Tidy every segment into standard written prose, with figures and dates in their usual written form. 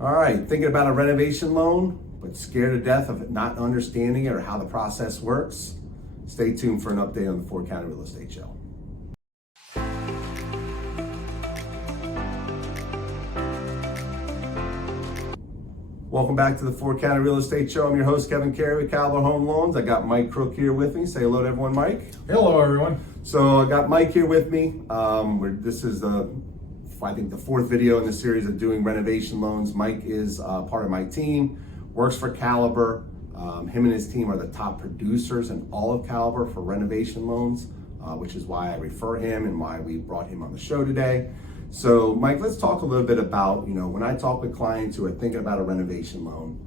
All right, thinking about a renovation loan, but scared to death of not understanding it or how the process works? Stay tuned for an update on the Ford County Real Estate Show. Welcome back to the Ford County Real Estate Show. I'm your host, Kevin Carey with Caliber Home Loans. I got Mike Crook here with me. Say hello to everyone, Mike. Hello, everyone. So I got Mike here with me. This is I think the fourth video in the series of doing renovation loans. Mike is part of my team, works for Caliber. Him and his team are the top producers in all of Caliber for renovation loans, which is why I refer him and why we brought him on the show today. So Mike, let's talk a little bit about, when I talk with clients who are thinking about a renovation loan,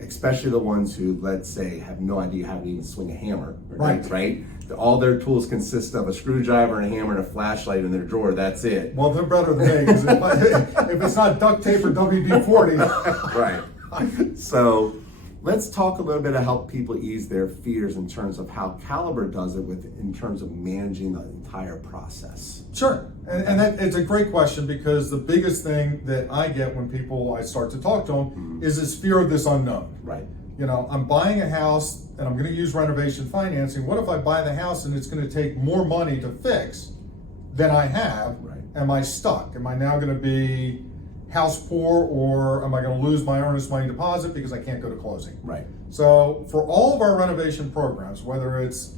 especially the ones who, let's say, have no idea how to even swing a hammer, right? All their tools consist of a screwdriver and a hammer and a flashlight in their drawer. That's it. Well, they're better than me, because if it's not duct tape or WD-40. Right. So let's talk a little bit to help people ease their fears in terms of how Caliber does it in terms of managing the entire process. Sure, and it's a great question, because the biggest thing that I get when I start to talk to them is this fear of this unknown. Right. I'm buying a house and I'm going to use renovation financing. What if I buy the house and it's going to take more money to fix than I have? Right. Am I stuck? Am I now going to be house poor, or am I going to lose my earnest money deposit because I can't go to closing? Right. So for all of our renovation programs, whether it's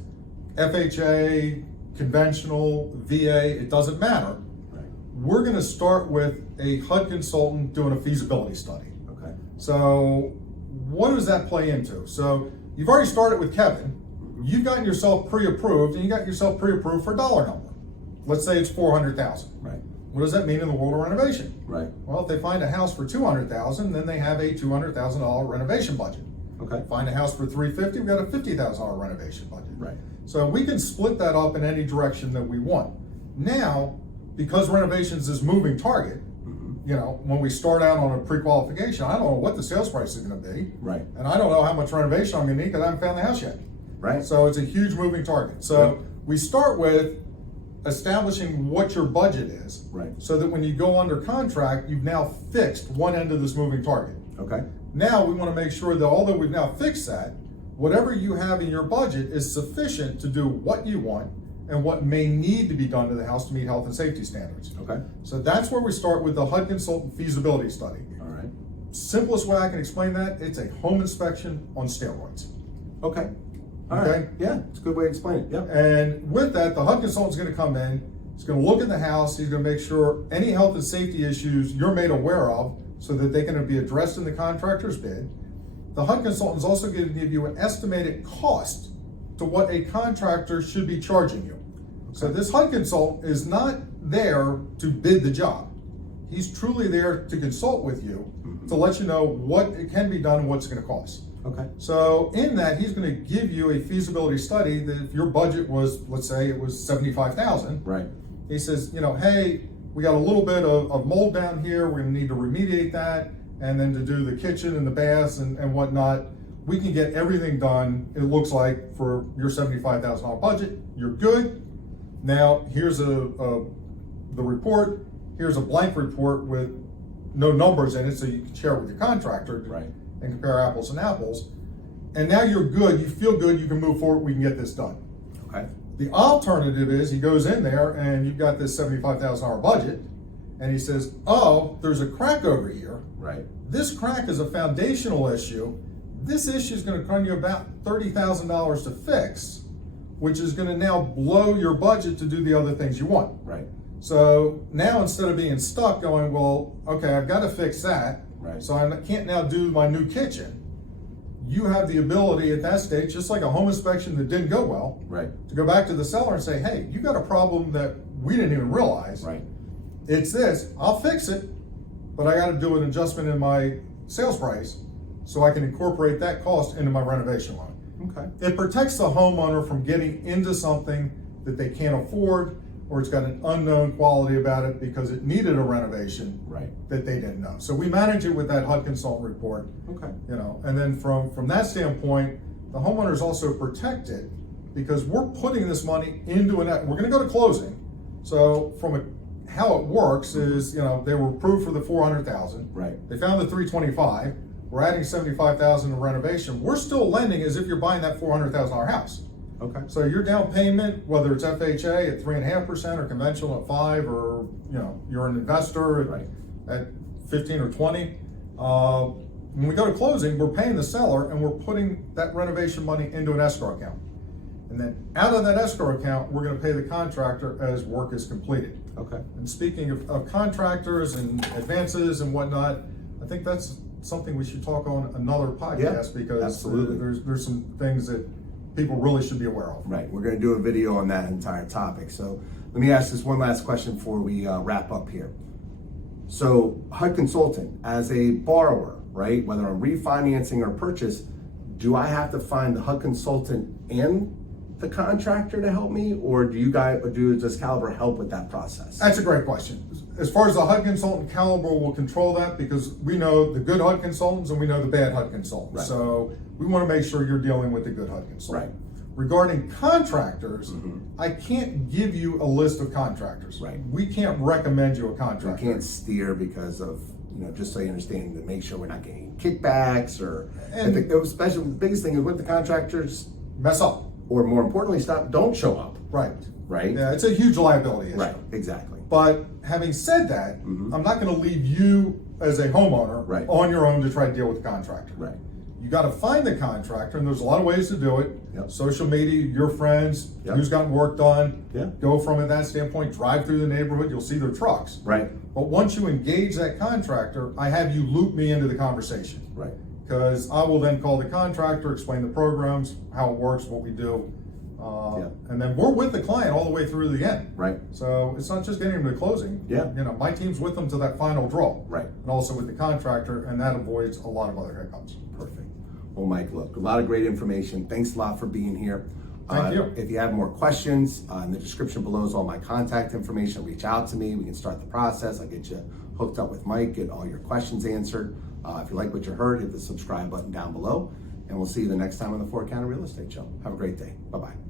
FHA, conventional, VA, it doesn't matter. Right. We're going to start with a HUD consultant doing a feasibility study. Okay. So what does that play into? So you've already started with Kevin. You've gotten yourself pre-approved, and you got yourself pre-approved for a dollar number. Let's say it's $400,000. Right. What does that mean in the world of renovation? Right. Well, if they find a house for $200,000, then they have a $200,000 renovation budget. Okay. Find a house for $350,000, we've got a $50,000 renovation budget. Right. So we can split that up in any direction that we want. Now, because renovations is moving target, when we start out on a pre-qualification, I don't know what the sales price is going to be. Right. And I don't know how much renovation I'm going to need because I haven't found the house yet. Right. So it's a huge moving target. So we start with establishing what your budget is. Right. So that when you go under contract, you've now fixed one end of this moving target. Okay. Now we want to make sure that although we've now fixed that, whatever you have in your budget is sufficient to do what you want and what may need to be done to the house to meet health and safety standards. Okay. So that's where we start with the HUD consultant feasibility study. All right. Simplest way I can explain that, it's a home inspection on steroids. Okay. All right. Yeah, it's a good way to explain it. Yeah. And with that, the HUD consultant's going to come in, he's going to look at the house, he's going to make sure any health and safety issues you're made aware of so that they can be addressed in the contractor's bid. The HUD consultant is also going to give you an estimated cost to what a contractor should be charging you. So this HUD consultant is not there to bid the job. He's truly there to consult with you to let you know what it can be done and what's going to cost. Okay. So in that, he's going to give you a feasibility study that if your budget was, let's say it was $75,000. Right. He says, hey, we got a little bit of mold down here. We're going to need to remediate that. And then to do the kitchen and the baths and whatnot, we can get everything done, it looks like, for your $75,000 budget. You're good. Now, here's the report. Here's a blank report with no numbers in it, so you can share it with your contractor. Right. And compare apples and apples. And now you're good, you feel good, you can move forward, we can get this done. Okay. The alternative is he goes in there and you've got this $75,000 budget, and he says, oh, there's a crack over here. Right. This crack is a foundational issue. This issue is going to run you about $30,000 to fix, which is going to now blow your budget to do the other things you want. Right. So now instead of being stuck going, well, okay, I've got to fix that. Right. So I can't now do my new kitchen. You have the ability at that stage, just like a home inspection that didn't go well, right, to go back to the seller and say, hey, you got a problem that we didn't even realize. Right. It's this, I'll fix it, but I got to do an adjustment in my sales price so I can incorporate that cost into my renovation loan. Okay. It protects the homeowner from getting into something that they can't afford, or it's got an unknown quality about it because it needed a renovation, right, that they didn't know. So we manage it with that HUD consultant report. Okay. You know, and then from that standpoint, the homeowner is also protected because we're putting this money into we're going to go to closing. So from an how it works is, you know, they were approved for the 400,000. Right. They found the 325. We're adding 75,000 in renovation. We're still lending as if you're buying that $400,000 house. Okay. So your down payment, whether it's FHA at 3.5% or conventional at 5%, or you know you're an investor at 15 or 20. When we go to closing, we're paying the seller and we're putting that renovation money into an escrow account. And then out of that escrow account, we're going to pay the contractor as work is completed. Okay. And speaking of contractors and advances and whatnot, I think that's something we should talk on another podcast, because absolutely. There's some things that people really should be aware of. Right. We're going to do a video on that entire topic. So let me ask this one last question before we wrap up here. So HUD consultant, as a borrower, right, whether I'm refinancing or purchase, do I have to find the HUD consultant and the contractor to help me, or does Caliber help with that process? That's a great question. As far as the HUD consultant, Caliber will control that, because we know the good HUD consultants and we know the bad HUD consultants. Right. So we want to make sure you're dealing with the good HUD consultant. Right. Regarding contractors, I can't give you a list of contractors. Right. We can't recommend you a I contractor. can't steer because of, just so you understand, to make sure we're not getting kickbacks or, And- especially the biggest thing is what the contractors, Mess up. or more importantly, don't show up. Right. Right. Yeah, it's a huge liability issue. Right. Exactly. But having said that, I'm not going to leave you as a homeowner Right. on your own to try to deal with the contractor. Right. You got to find the contractor, and there's a lot of ways to do it. Yep. Social media, your friends, Yep. who's gotten work done. Yeah. Go from that standpoint, drive through the neighborhood, you'll see their trucks. Right. But once you engage that contractor, I have you loop me into the conversation. Right. Because I will then call the contractor, explain the programs, how it works, what we do. And then we're with the client all the way through the end. Right. So it's not just getting them to closing. Yeah. My team's with them to that final draw. Right. And also with the contractor, and that avoids a lot of other hiccups. Perfect. Well, Mike, look, a lot of great information. Thanks a lot for being here. Thank you. If you have more questions, in the description below is all my contact information. Reach out to me. We can start the process. I'll get you hooked up with Mike, get all your questions answered. If you like what you heard, hit the subscribe button down below, and we'll see you the next time on the 4 County Real Estate Show. Have a great day. Bye-bye.